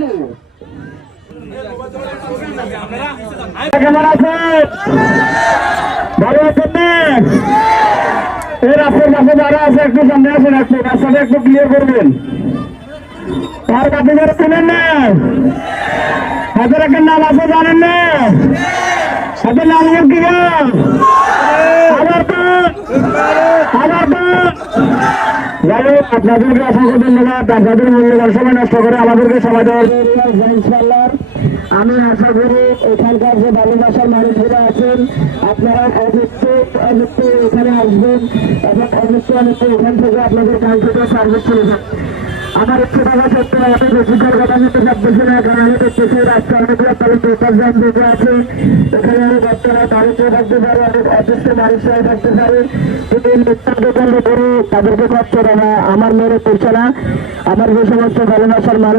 নাকি কেমন আছেন ভালো আছেন না এই রাস্তার পাশে যারা আছে একটু সামনে আসেন একটু রাস্তাটা একটু ক্লিয়ার করবেন তার কাছে যারা চেনেন না হাজার একটা নাম আছে জানেন না হাজার নাম কি গো? আপনাদেরকে অসংখ্য ধন্যবাদ আপনাদের মূল্যবান সময় নষ্ট করে আমাদেরকে সময় দেওয়ার আমি আশা করি এখানকার যে ভালোবাসার মানুষগুলো আছেন, আপনারা অবশ্যই অবশ্যই এখানে আসবেন এবং অবশ্যই অবশ্যই এখান থেকে আপনাদের থেকে সার্ভিস চলে আমার ইচ্ছে থাকা সত্ত্বেও আমি বেশিরভাগ কথা নিতে পারতেছি না, কারণ আমি দেখতেছি রাস্তা অনেকগুলো পেপার জ্যাম দিতে আছে। এখানে আমি বাচ্চারা বাড়িতে থাকতে পারি অনেক অসুস্থ মানুষরা থাকতে পারি। কিন্তু মিথ্যা দোকান করে তাদেরকে কষ্ট দেওয়া আমার মেরে পড়ছে না। আমার যে সমস্ত ভালোবাসার মানুষ